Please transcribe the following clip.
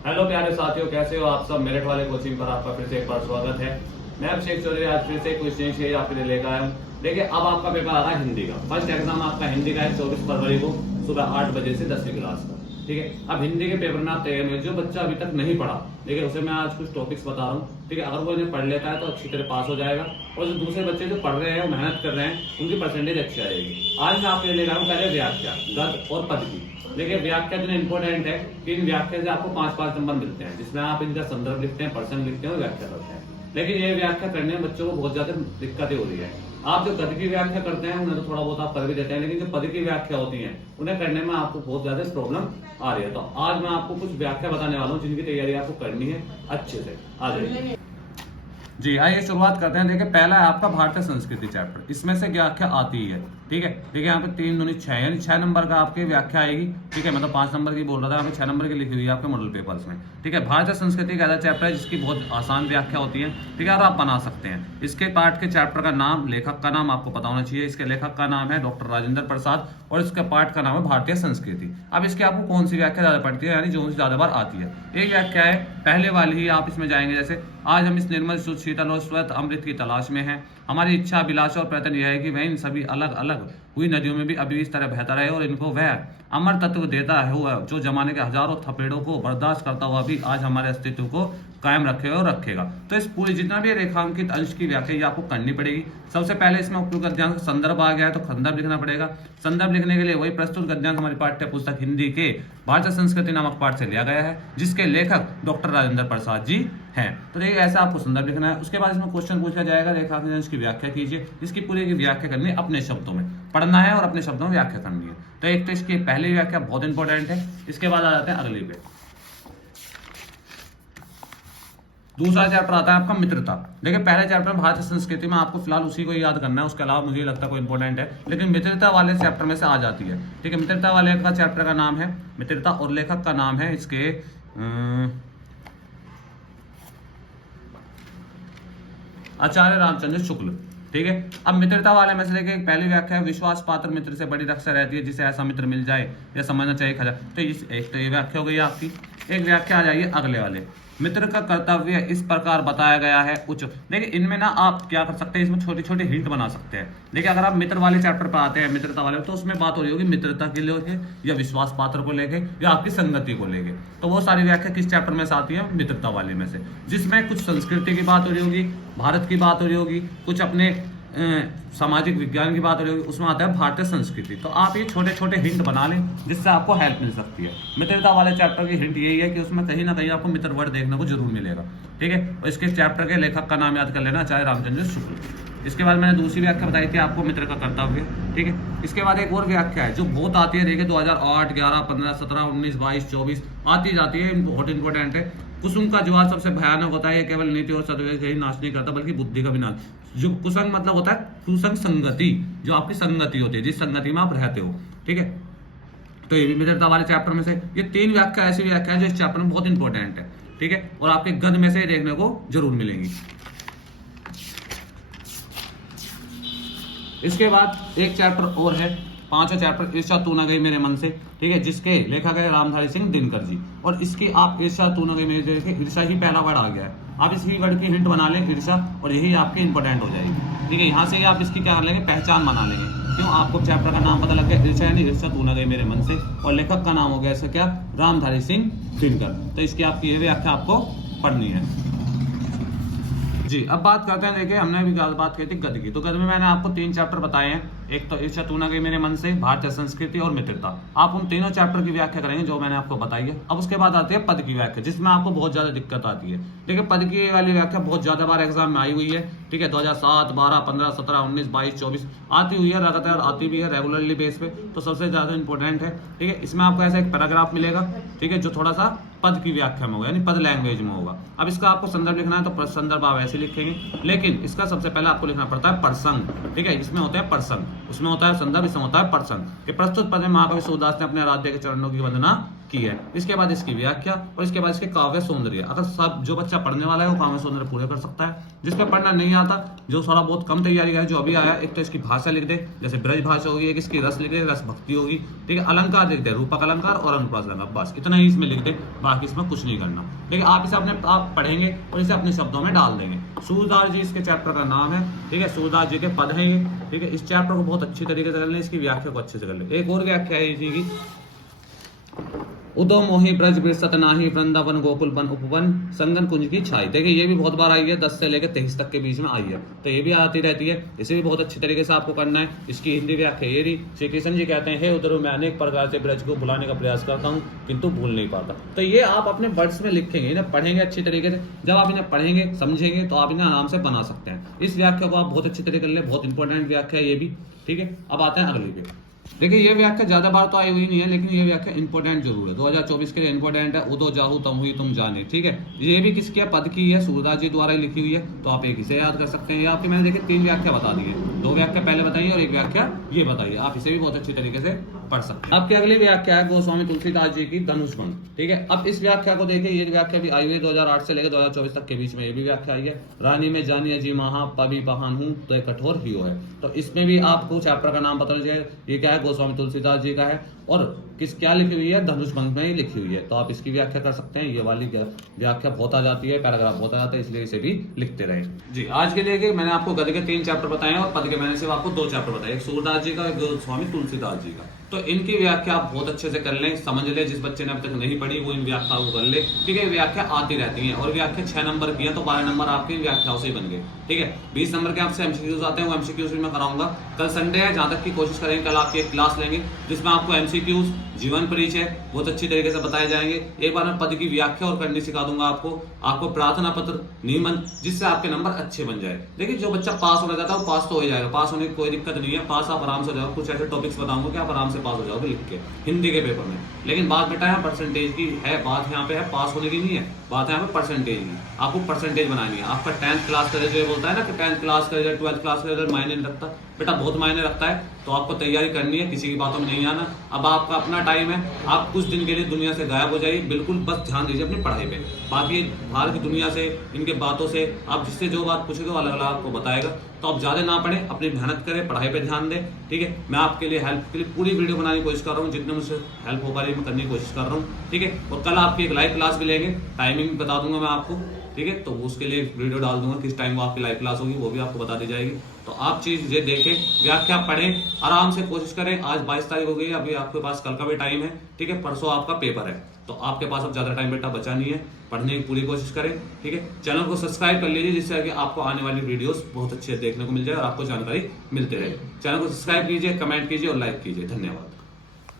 Hello प्यारे साथियों, कैसे हो आप सब। मेरिट वाले कोचिंग पर आपका फिर से एक बार स्वागत है। मैं अभिषेक चौधरी आज फिर से कुछ नई चीज आपके लिए लेकर आया हूँ। देखिए, अब आपका पेपर आ रहा है हिंदी का। फर्स्ट एग्जाम आपका हिंदी का है 24 फरवरी को सुबह 8 बजे से 10वीं क्लास का। ठीक है, अब हिंदी के पेपर में आप तैयार हुए। जो बच्चा अभी तक नहीं पढ़ा, देखिए उसे मैं आज कुछ टॉपिक्स बता रहा हूँ। ठीक है, अगर वो इन्हें पढ़ लेता है तो अच्छी तरह पास हो जाएगा, और जो दूसरे बच्चे जो पढ़ रहे हैं, वो मेहनत कर रहे हैं, उनकी परसेंटेज अच्छी आएगी। आज मैं आपके लिए लेकर आया हूँ पहले व्याख्या, गद्य और पद की। देखिए, व्याख्या जो इंपॉर्टेंट है कि इन व्याख्या से आपको 5-5 नंबर मिलते हैं, जिसमें आप इनका संदर्भ लिखते हैं, पर्सन लिखते हैं और व्याख्या करते हैं। लेकिन ये व्याख्या करने में बच्चों को बहुत ज्यादा दिक्कतें हो रही है। आप जो गद्य की व्याख्या करते हैं उन्हें तो थोड़ा बहुत आप कर भी देते हैं, लेकिन जो पद की व्याख्या होती है उन्हें करने में आपको बहुत ज्यादा प्रॉब्लम आ रही है। तो आज मैं आपको कुछ व्याख्या बताने वाला हूँ जिनकी तैयारी आपको करनी है अच्छे से। आ जाइए जी, आइए शुरुआत करते हैं। देखिए, पहला है आपका भारतीय संस्कृति चैप्टर। इसमें से व्याख्या आती है। ठीक है, देखिए यहाँ पे 3 दूनी 6 यानी 6 नंबर का आपकी व्याख्या आएगी। ठीक है, मतलब 5 नंबर की बोल रहा था, यहाँ पे 6 नंबर की लिखी हुई है आपके मॉडल पेपर्स में। ठीक है, भारतीय संस्कृति का ऐसा चैप्टर है जिसकी बहुत आसान व्याख्या होती है। ठीक है, और आप बना सकते हैं। इसके पार्ट के चैप्टर का नाम, लेखक का नाम आपको पता होना चाहिए। इसके लेखक का नाम है डॉक्टर राजेंद्र प्रसाद और इसके पार्ट का नाम है भारतीय संस्कृति। अब इसके आपको कौन सी व्याख्या ज्यादा पड़ती है, यानी जो ज्यादा बार आती है। एक व्याख्या है पहले वाली ही, आप इसमें जाएंगे जैसे, आज हम इस निर्मल शुद्ध शीतल और श्वेत अमृत की तलाश में हैं। हमारी इच्छा, अभिलाषा और प्रयत्न यह है कि वह इन सभी अलग अलग हुई नदियों में भी अभी इस तरह बहता रहे और इनको वह अमर तत्व देता है हुआ जो जमाने के हजारों थपेड़ों को बर्दाश्त करता हुआ भी आज हमारे अस्तित्व को कायम रखेगा और रखेगा। तो इस पूरी जितना भी रेखांकित अंश की व्याख्या ये आपको करनी पड़ेगी। सबसे पहले इसमें उपयुक्त गद्यांश संदर्भ आ गया है, तो संदर्भ लिखना पड़ेगा। संदर्भ लिखने के लिए वही प्रस्तुत गद्यांश हमारी पाठ्य पुस्तक हिंदी के भारतीय संस्कृति नामक पाठ से लिया गया है, जिसके लेखक डॉक्टर राजेंद्र प्रसाद जी हैं। तो देखिए, ऐसा आपको संदर्भ लिखना है। उसके बाद इसमें क्वेश्चन पूछा जाएगा, रेखांकित अंश की व्याख्या कीजिए। इसकी पूरी की व्याख्या करनी है, अपने शब्दों में पढ़ना है और अपने शब्दों में व्याख्या करनी है। तो एक तो इसकी पहली व्याख्या बहुत इंपॉर्टेंट है। इसके बाद आ जाते हैं अगली पे। दूसरा चैप्टर आता है आपका मित्रता। देखिए, पहले चैप्टर में भारतीय संस्कृति में आपको फिलहाल उसी को याद करना है, उसके अलावा मुझे लगता है कोई इंपॉर्टेंट है, लेकिन मित्रता वाले चैप्टर में से आ जाती है। ठीक है, मित्रता वाले का चैप्टर का नाम है मित्रता और लेखक का नाम है इसके आचार्य रामचंद्र शुक्ल। ठीक है, अब मित्रता वाले में से देखिए, पहली व्याख्या है विश्वास पात्र मित्र से बड़ी रक्षा रहती है, जिसे ऐसा मित्र मिल जाए या समझना चाहिए खजा। तो एक तो ये व्याख्या हो गई आपकी। एक व्याख्या आ जाइए अगले वाले, मित्र का कर्तव्य इस प्रकार बताया गया है उच्च। देखिए, इनमें ना आप क्या कर सकते हैं, इसमें छोटी छोटी हिंट बना सकते हैं। देखिए, अगर आप मित्र वाले चैप्टर पर आते हैं, मित्रता वाले, तो उसमें बात हो रही होगी मित्रता के लेके या विश्वास पात्र को लेके या आपकी संगति को लेके। तो वो सारी व्याख्या किस चैप्टर में से आती है, मित्रता वाले में से, जिसमें कुछ संस्कृति की बात हो रही होगी, भारत की बात हो रही होगी, कुछ अपने सामाजिक विज्ञान की बात हो रही होगी, उसमें आता है भारतीय संस्कृति। तो आप ये छोटे छोटे हिंट बना लें, जिससे आपको हेल्प मिल सकती है। मित्रता वाले चैप्टर की हिंट यही है कि उसमें कहीं ना कहीं आपको मित्र वर्ड देखने को जरूर मिलेगा। ठीक है, और इसके चैप्टर के लेखक का नाम याद कर लेना, चाहे रामचंद्र शुक्ल। इसके बाद मैंने दूसरी व्याख्या बताई थी आपको, मित्र का कर्तव्य। ठीक है, इसके बाद एक और व्याख्या है जो बहुत आती है। देखिए, 2008, 11, 15, 17, 19, 22, 24 आती जाती है, बहुत इंपॉर्टेंट है। कुसुम का ज्वार सबसे भयानक होता है, ये केवल नीति और सद्विवेक का ही नाश नहीं करता बल्कि बुद्धि का भी नाश। जो कुसंग मतलब होता है कुसंग संगति, जो आपकी संगति होती है, जिस संगति में आप रहते हो। ठीक है, तो ये भी मित्रता वाले चैप्टर में से। ये 3 व्याख्या ऐसी व्याख्या है जो इस चैप्टर में बहुत इंपॉर्टेंट है। ठीक है, और आपके गद्य में से देखने को जरूर मिलेंगी। इसके बाद एक चैप्टर और है, 5वां चैप्टर, ईर्ष्या तू न गई मेरे मन से। ठीक है, जिसके लेखक है रामधारी सिंह दिनकर जी। और इसके आप ईर्ष्या तू न गई मेरे से देखें, ईर्ष्या ही पहला वर्ड आ गया है। आप इसी वर्ड की हिंट बना लें, ईर्ष्या, और यही आपकी इंपॉर्टेंट हो जाएगी। ठीक है, यहाँ से ही आप इसकी क्या कर लेंगे, पहचान बना लेंगे। क्यों, आपको चैप्टर का नाम पता लग गया, ईर्ष्या यानी ईर्ष्या तू न गई मेरे मन से, और लेखक का नाम हो गया इसका क्या, रामधारी सिंह दिनकर। तो इसकी आपकी ये व्याख्या आपको पढ़नी है जी। अब बात करते हैं, देखिए हमने भी बात की थी गद्य की। तो गद्य में मैंने आपको 3 चैप्टर बताए हैं। एक तो ईर्ष्या तू न गई मेरे मन से, भारतीय संस्कृति और मित्रता। आप उन तीनों चैप्टर की व्याख्या करेंगे जो मैंने आपको बताई है। अब उसके बाद आती है पद की व्याख्या, जिसमें आपको बहुत ज्यादा दिक्कत आती है। देखिए, पद की वाली व्याख्या बहुत ज्यादा बार एग्जाम में आई हुई है। ठीक है, 2007, 12, 15, 17, 19, 22, 24 आती हुई है, लगातार आती भी है रेगुलरली बेस पे। तो सबसे ज्यादा इंपॉर्टेंट है। ठीक है, इसमें आपको ऐसा एक पैराग्राफ मिलेगा, ठीक है, जो थोड़ा सा पद की व्याख्या में होगा, यानी पद लैंग्वेज में होगा। अब इसका आपको संदर्भ लिखना है, तो संदर्भ आप ऐसे लिखेंगे, लेकिन इसका सबसे पहले आपको लिखना पड़ता है प्रसंग। ठीक है, इसमें होते हैं प्रसंग, उसमें होता है संदर्भ, इसमें होता है प्रसंग। कि प्रस्तुत पद में महाकवि सूरदास ने अपने आराध्य के चरणों की वंदना की है। इसके बाद इसकी व्याख्या और इसके बाद इसके काव्य सौंदर्य। अगर सब जो बच्चा पढ़ने वाला है वो काव्य सौंदर्य पूरे कर सकता है। जिसपे पढ़ना नहीं आता, जो थोड़ा बहुत कम तैयारी है, जो अभी आया, एक तो इसकी भाषा लिख दे, जैसे ब्रज भाषा होगी, एक इसकी रस लिख दे, रस भक्ति होगी, ठीक है। अलंकार लिख दे, रूपक अलंकार और अनुप्रास अलंकार, बस इतना ही इसमें लिख दे, बाकी इसमें कुछ नहीं करना। ठीक है, आप इसे आप पढ़ेंगे और इसे अपने शब्दों में डाल देंगे। सूरदास जी इसके चैप्टर का नाम है, ठीक है। सूरदास जी के पद हैं ये, ठीक है। इस चैप्टर को बहुत अच्छी तरीके से कर लें, इसकी व्याख्या को अच्छे से कर लें। एक और व्याख्या है इसी की, उदो मोहि ब्रज बिरसत नाही, वृंदावन गोकुल बन उपवन, संगन कुंज की छाई। देखिए ये भी बहुत बार आई है, 10 से लेकर 23 तक के बीच में आई है, तो ये भी आती रहती है। इसे भी बहुत अच्छी तरीके से आपको करना है। इसकी हिंदी व्याख्या ये रही। श्री कृष्ण जी कहते हैं, हे उधर मैं अनेक प्रकार से ब्रज को भुलाने का प्रयास करता हूँ किंतु भूल नहीं पाता। तो ये आप अपने वर्ड्स में लिखेंगे, इन्हें पढ़ेंगे अच्छी तरीके से। जब आप इन्हें पढ़ेंगे समझेंगे तो आप इन्हें आराम से बना सकते हैं। इस व्याख्या को आप बहुत अच्छी तरीके से लें, बहुत इंपॉर्टेंट व्याख्या है ये भी, ठीक है। अब आते हैं अगली पे। देखिए ये व्याख्या ज्यादा बार तो आई हुई नहीं है, लेकिन ये व्याख्या इंपॉर्टेंट जरूर है, 2024 के लिए इंपॉर्टेंट है। उदो जाहू तम हुई तुम जाने, ठीक है। ये भी किसकी है? पद की है, सूरदास जी द्वारा ही लिखी हुई है, तो आप एक इसे याद कर सकते हैं। ये आपके मैंने देखिए 3 व्याख्या बता दी है, 2 व्याख्या पहले बताइए और 1 व्याख्या ये बताइए। आप इसे भी बहुत अच्छी तरीके से पढ़ सकते हैं। आपकी अगली व्याख्या है गोस्वामी तुलसीदास जी की धनुष भंग, ठीक है। अब इस व्याख्या को देखिए, ये व्याख्या भी आई हुई है 2008 से लेकर 2024 तक के बीच में, ये भी व्याख्या आई है। रानी में जानी अजी महा पवि पहान हूँ तो एक कठोर हियो है, तो इसमें भी आपको चैप्टर का नाम बता दीजिए। ये क्या है? गोस्वामी तुलसीदास जी का है और किस क्या लिखी हुई है? धनुष भंग में ही लिखी हुई है, तो आप इसकी व्याख्या कर सकते हैं। ये वाली व्याख्या बहुत आ जाती है, पैराग्राफ बहुत आ जाता है, इसलिए इसे भी लिखते रहे जी। आज के लिए मैंने आपको गद्य के 3 चैप्टर बताए और पद के मैंने सिर्फ आपको 2 चैप्टर बताए, एक सूरदास जी का, एक गोस्वामी तुलसीदास जी का। तो इनकी व्याख्या आप बहुत अच्छे से कर लें, समझ ले। जिस बच्चे ने अभी तक नहीं पढ़ी वो इन व्याख्या को कर ले, ठीक है। व्याख्या आती रहती है और व्याख्या 6 नंबर की है, तो 12 नंबर आपकी व्याख्याओं से ही बन गए, ठीक है। 20 नंबर के आपसे एमसीक्यूज आते हैं, वो एमसीक्यूज भी मैं कराऊंगा। कल संडे है, जहां तक की कोशिश करेंगे कल आपकी एक क्लास लेंगे जिसमें आपको एमसीक्यूज, जीवन परिचय बहुत अच्छी तरीके से बताए जाएंगे। एक बार मैं पद की व्याख्या और करनी सिखा दूंगा आपको प्रार्थना पत्र, नियमन, जिससे आपके नंबर अच्छे बन जाए। देखिए जो बच्चा पास होना चाहता है वो पास तो हो जाएगा, पास होने की कोई दिक्कत नहीं है, पास आप आराम से हो जाओगे। कुछ ऐसे टॉपिक्स बताऊंगा कि आप आराम से पास हो जाओगे लिख के हिंदी के पेपर में। लेकिन बात बेटा यहाँ परसेंटेज की है, बात यहाँ पे है पास होने की नहीं है, बात है यहाँ पे परसेंटेज की। आपको परसेंटेज बनानी है। आपका 10th क्लास का रिजल्ट बोलता है ना कि 10th क्लास का रिजल्ट 12th क्लास का रिजल्ट मायने नहीं रखता, बेटा बहुत मायने रखता है। तो आपको तैयारी करनी है, किसी की बातों में नहीं आना। अब आपका अपना टाइम है, आप कुछ दिन के लिए दुनिया से गायब हो जाइए, बिल्कुल बस ध्यान दीजिए अपनी पढ़ाई पे। बाकी बाहर की दुनिया से, इनके बातों से, आप जिससे जो बात पूछोगे वो अलग अलग आपको बताएगा। तो आप ज्यादा ना पढ़ें, अपनी मेहनत करें, पढ़ाई पे ध्यान दें, ठीक है। मैं आपके लिए हेल्प के लिए पूरी वीडियो बनाने की कोशिश कर रहा हूँ, जितने मुझसे हेल्प हो पा रही है मैं करने की कोशिश कर रहा हूँ, ठीक है। और कल आपकी एक लाइव क्लास भी लेंगे, टाइमिंग बता दूंगा मैं आपको, ठीक है। तो उसके लिए वीडियो डाल दूंगा, किस टाइम वो आपकी लाइव क्लास होगी वो भी आपको बता दी जाएगी। तो आप चीज ये देखें, व्याख्या पढ़ें, आराम से कोशिश करें। आज 22 तारीख हो गई, अभी आपके पास कल का भी टाइम है, ठीक है। परसों आपका पेपर है, तो आपके पास अब ज्यादा टाइम बेटा बचा नहीं है, पढ़ने की पूरी कोशिश करें, ठीक है। चैनल को सब्सक्राइब कर लीजिए, जिससे कि आपको आने वाली वीडियोस बहुत अच्छे देखने को मिल जाए और आपको जानकारी मिलते रहे। चैनल को सब्सक्राइब कीजिए, कमेंट कीजिए और लाइक कीजिए। धन्यवाद।